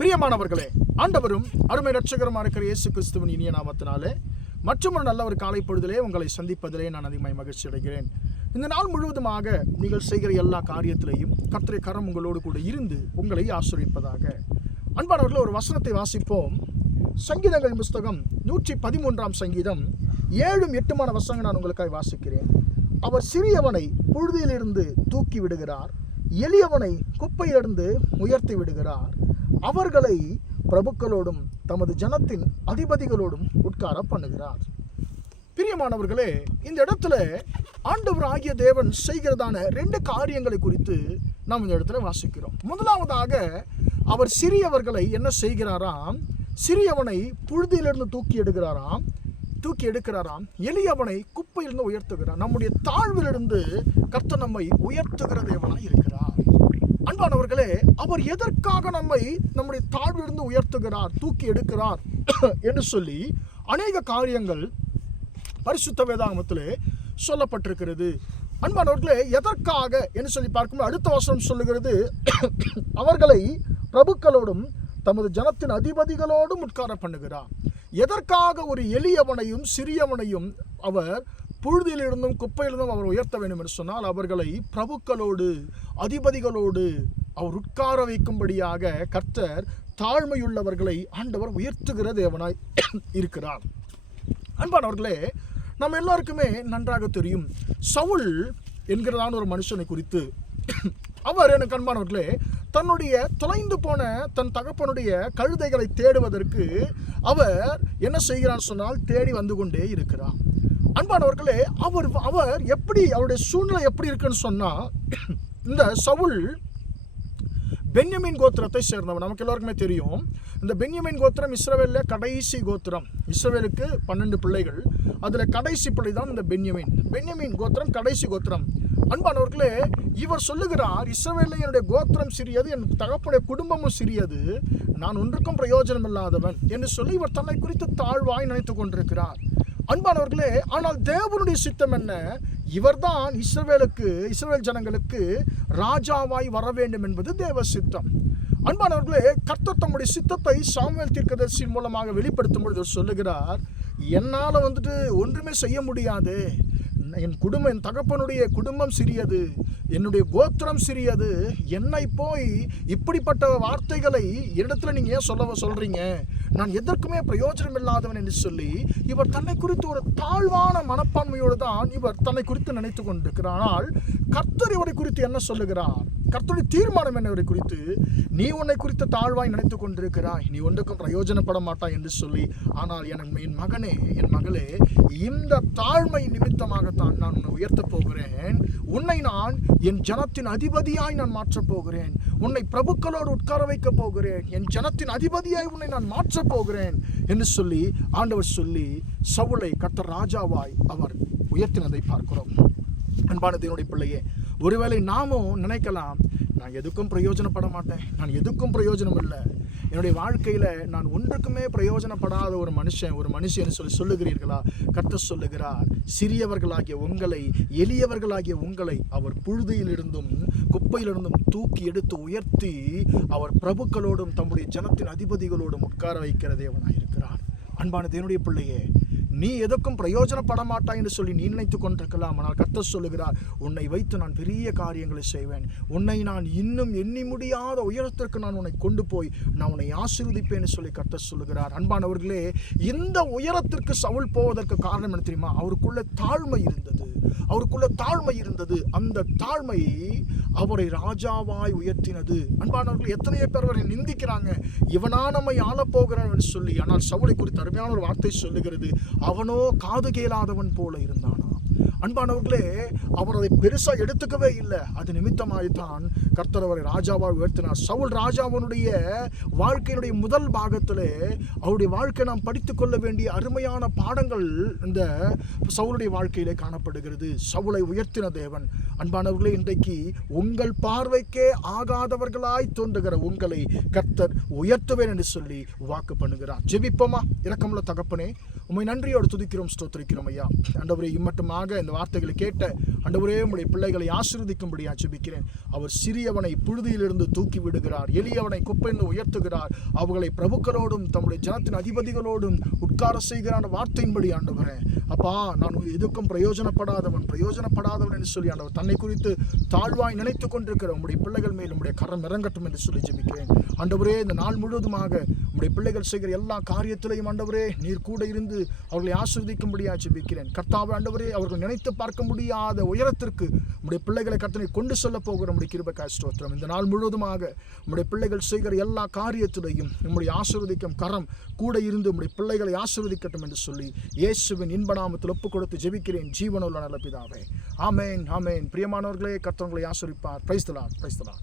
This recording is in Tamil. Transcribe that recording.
பிரியமானவர்களே, ஆண்டவரும் அருமை இரட்சகருமா இருக்கிற இயேசு கிறிஸ்துவின் இனிய நாமத்தினாலே மற்றும் ஒரு நல்ல ஒரு காலை பொழுதிலே உங்களை சந்திப்பதிலே நான் அதிகமாக மகிழ்ச்சி அடைகிறேன். இந்த நாள் முழுவதுமாக நீங்கள் செய்கிற எல்லா காரியத்திலையும் கர்த்தருடைய கரம் உங்களோடு கூட இருந்து உங்களை ஆசீர்வதிப்பதாக. அன்பானவர்களே, ஒரு வசனத்தை வாசிப்போம். சங்கீதங்கள் புஸ்தகம் 113 சங்கீதம் 7-8 வசனங்கள் நான் உங்களுக்காக வாசிக்கிறேன். அவர் சிறியவனை புழுதியிலிருந்து தூக்கி விடுகிறார், எளியவனை குப்பையிலிருந்து உயர்த்தி விடுகிறார். அவர்களை பிரபுக்களோடும் தமது ஜனத்தின் அதிபதிகளோடும் உட்கார பண்ணுகிறார். பிரியமானவர்களே, இந்த இடத்துல ஆண்டவர் ஆகிய தேவன் செய்கிறதான 2 காரியங்களை குறித்து நாம் இந்த இடத்துல வாசிக்கிறோம். முதலாவதாக, அவர் சிறியவர்களை என்ன செய்கிறாராம்? சிறியவனை புழுதியிலிருந்து தூக்கி எடுக்கிறாராம், எளியவனை குப்பையிலிருந்து உயர்த்துகிறார். நம்முடைய தாழ்விலிருந்து கர்த்தர் நம்மை உயர்த்துகிற தேவனாய் இருக்கிறார். அன்பானவர்களே, அவர் எதற்காக நம்முடைய தாழ்விலிருந்து உயர்த்துகிறார், தூக்கி எடுக்கிறார் என்று சொல்லி அநேக காரியங்கள் பரிசுத்த வேதாகமத்திலே சொல்லப்பட்டிருக்கிறது. அன்பானவர்களே, எதற்காக என்று சொல்லி பார்க்கும்போது அடுத்த வசனம் சொல்லுகிறது, அவர்களை பிரபுக்களோடும் தமது ஜனத்தின் அதிபதிகளோடும் உட்கார பண்ணுகிறார். எதற்காக ஒரு எளியவனையும் சிறியவனையும் அவர் புழுதியிலிருந்தும் குப்பையிலிருந்தும் அவர் உயர்த்த வேண்டும் என்று சொன்னால், அவர்களை பிரபுக்களோடு அதிபதிகளோடு அவர் உட்கார வைக்கும்படியாக கர்த்தர் தாழ்மையுள்ளவர்களை ஆண்டவர் உயர்த்துகிற தேவனாய் இருக்கிறார். அன்பானவர்களே, நம்ம எல்லாருக்குமே நன்றாக தெரியும், சவுல் என்கிறதான ஒரு மனுஷனை குறித்து. அவர், எனக்கு அன்பானவர்களே, தன்னுடைய தொலைந்து போன தன் தகப்பனுடைய கழுதைகளை தேடுவதற்கு அவர் என்ன செய்கிறார் சொன்னால், தேடி வந்து கொண்டே இருக்கிறார். அன்பானவர்களே, அவர் எப்படி, அவருடைய சூழ்நிலை எப்படி இருக்குன்னு சொன்னா, இந்த சவுல் பென்யமீன் கோத்திரத்தை சேர்ந்தவன். நமக்கு எல்லாருக்குமே தெரியும், இந்த பென்யமீன் கோத்திரம் இஸ்ரவேலில் கடைசி கோத்திரம். இஸ்ரவேலுக்கு 12 பிள்ளைகள், அதில் கடைசி பிள்ளை தான் இந்த பென்யமீன் கோத்திரம், கடைசி கோத்திரம். அன்பானவர்களே, இவர் சொல்லுகிறார், இஸ்ரவேலில் என்னுடைய கோத்திரம் சிறியது, என் தகப்பனுடைய குடும்பமும் சிறியது, நான் ஒன்றுக்கும் பிரயோஜனம் இல்லாதவன் என்று சொல்லி இவர் தன்னை குறித்து தாழ்வாய் நினைத்து கொண்டிருக்கிறார். அன்பானவர்களே, ஆனால் தேவனுடைய சித்தம் என்ன? இவர்தான் இஸ்ரவேல் ஜனங்களுக்கு ராஜாவாய் வர வேண்டும் என்பது தேவ சித்தம். அன்பானவர்களே, கர்த்தர் தம்முடைய சித்தத்தை சாமுவேல் தீர்க்கதரிசியின் மூலமாக வெளிப்படுத்தும் பொழுது சொல்லுகிறார், என்னால் ஒன்றுமே செய்ய முடியாது, என் தகப்பனுடைய குடும்பம் சிறியது, என்னுடைய கோத்திரம் சிறியது, என்னை போய் இப்படிப்பட்ட வார்த்தைகளை இடத்துல நீங்க ஏன் சொல்றீங்க, நான் எதற்குமே பிரயோஜனம் இல்லாதவன் என்று சொல்லி இவர் தன்னை குறித்து ஒரு தாழ்வான மனப்பான்மையோடு தான் இவர் தன்னை குறித்து நினைத்து கொண்டிருக்கிறார். ஆனால் கர்த்தர் இவரை குறித்து என்ன சொல்லுகிறார்? கர்த்தருடைய தீர்மானம் என்ன இவரை குறித்து? நீ உன்னை குறித்து தாழ்வாய் நினைத்து கொண்டிருக்கிறாய், நீ ஒன்றுக்கும் பிரயோஜனப்பட மாட்டாய் என்று சொல்லி. ஆனால் என் மகனே, என் மகளே, இந்த தாழ்மை நிமித்தமாகத்தான் நான் உன்னை உயர்த்தப் போகிறேன். உன்னை நான் என் ஜனத்தின் அதிபதியாய் நான் மாற்றப் போகிறேன். உன்னை பிரபுக்களோடு உட்கார வைக்கப் போகிறேன். என் ஜனத்தின் அதிபதியாய் உன்னை நான் மாற்றப் போகிறேன் என்று சொல்லி ஆண்டவர் சொல்லி சவுலை கர்த்தர் ராஜாவாய் அவர் உயர்த்தினதை பார்க்கிறோம். அன்பான தேவனுடைய பிள்ளையே, ஒருவேளை நாமும் நினைக்கலாம், நான் எதுக்கும் பிரயோஜனப்பட மாட்டேன், நான் எதுக்கும் பிரயோஜனம் இல்லை, என்னுடைய வாழ்க்கையில் நான் ஒன்றுக்குமே பிரயோஜனப்படாத ஒரு மனுஷன் சொல்லி சொல்லுகிறீர்களா? கர்த்தர் சொல்லுகிறார், சிறியவர்களாகிய உங்களை, எளியவர்களாகிய உங்களை அவர் புழுதியிலிருந்தும் குப்பையிலிருந்தும் தூக்கி எடுத்து உயர்த்தி அவர் பிரபுக்களோடும் தம்முடைய ஜனத்தின் அதிபதிகளோடும் உட்கார வைக்கிற தேவனாயிருக்கிறார். அன்பான தேவனுடைய பிள்ளையே, நீ எதற்கும் பிரயோஜனப்பட மாட்டாய் என்று சொல்லி நீ நினைத்து கொண்டிருக்கலாம். ஆனால் கர்த்தர் சொல்லுகிறார், உன்னை வைத்து நான் பெரிய காரியங்களை செய்வேன், உன்னை நான் இன்னும் எண்ணி முடியாத உயரத்திற்கு நான் உன்னை கொண்டு போய் நான் உன்னை ஆசீர்வதிப்பேன் சொல்லி கர்த்தர் சொல்லுகிறார். அன்பானவர்களே, இந்த உயரத்திற்கு சவுல் போவதற்கு காரணம் என்ன தெரியுமா? அவருக்குள்ள தாழ்மை இருந்தது. அந்த தாழ்மை அவரை ராஜாவாய் உயர்த்தினது. அன்பானவர்கள், எத்தனையோ பேர் அவரை நிந்திக்கிறாங்க, இவனா நம்மை ஆளப்போகிறான் என்று சொல்லி. ஆனால் சவுலை குறித்து அருமையான ஒரு வார்த்தை சொல்லுகிறது, அவனோ காது கேளாதவன் போல இருந்தானா. அன்பானவர்களே, அவர் அதை பெருசா எடுத்துக்கவே இல்லை. அது நிமித்தமாய்த்தான் கர்த்தர் அவரை ராஜாவாக உயர்த்தினார். சவுல் ராஜாவனுடைய வாழ்க்கையினுடைய முதல் பாகத்திலே அவருடைய வாழ்க்கை நாம் படித்துக் கொள்ள வேண்டிய அருமையான பாடங்கள் இந்த சவுளுடைய வாழ்க்கையிலே காணப்படுகிறது. சவுலை உயர்த்தின தேவன். அன்பானவர்களே, இன்றைக்கு உங்கள் பார்வைக்கே ஆகாதவர்களாய் தோன்றுகிற உங்களை கர்த்தர் உயர்த்துவேன் என்று சொல்லி வாக்கு பண்ணுகிறார். ஜெபிப்போமா? இரக்கமுள்ள தகப்பனே, உம்மை நன்றியோடு துதிக்கிறோம், ஸ்தோத்திரிக்கிறோம் ஐயா. ஆண்டவரே, இம்மட்டுமாக இந்த வார்த்தைகளை கேட்ட ஆண்டவரே, உம்முடைய பிள்ளைகளை ஆசீர்வதிக்கும்படியாக ஜெபிக்கிறேன். அவர் சிறியவனை புழுதியிலிருந்து தூக்கி விடுகிறார், எளியவனை குப்பையிலிருந்து உயர்த்துகிறார், அவர்களை பிரபுக்களோடும் தம்முடைய ஜனத்தின் அதிபதிகளோடும் உட்கார செய்கிறான் வார்த்தையின்படி ஆண்டவரே. அப்பா, நான் எதுக்கும் பிரயோஜனப்படாதவன் என்று சொல்லி ஆண்டவர் தன்னை குறித்து தாழ்வாய் நினைத்து கொண்டிருக்கிற உம்முடைய பிள்ளைகள் மேல் உம்முடைய கரம் இறங்கட்டும் என்று சொல்லி ஜெபிக்கிறேன். ஆண்டவரே, இந்த நாள் முழுவதுமாக உம்முடைய பிள்ளைகள் செய்கிற எல்லா காரியத்திலையும் ஆண்டவரே, நீர் கூட இருந்து அவர்களை ஆசீர்வதிக்கும்படியாக ஜெபிக்கிறேன். கர்த்தாவே ஆண்டவரே, அவர்கள் நினைத்து பார்க்க முடியாத உயரத்திற்கு உம்முடைய பிள்ளைகளை கர்த்தனை கொண்டு செல்ல போகிற உம்முடைய கிருபைக்காய் ஸ்தோத்திரம். இந்த நாள் முழுவதுமாக உம்முடைய பிள்ளைகள் செய்கிற எல்லா காரியத்திலையும் உம்முடைய ஆசீர்வதிக்கும் கரம் கூட இருந்து உம்முடைய பிள்ளைகளை ஆசீர்வதிக்கட்டும் என்று சொல்லி இயேசுவின் இன்ப நாமத்தில் ஒப்புக் கொடுத்து ஜெபிக்கிறேன் ஜீவனுள்ள நல்ல பிதாவே. ஆமென், ஆமென். பிரியமானவர்களே, கர்த்தர் உங்களை ஆசீர்வதிப்பார். Praise the Lord.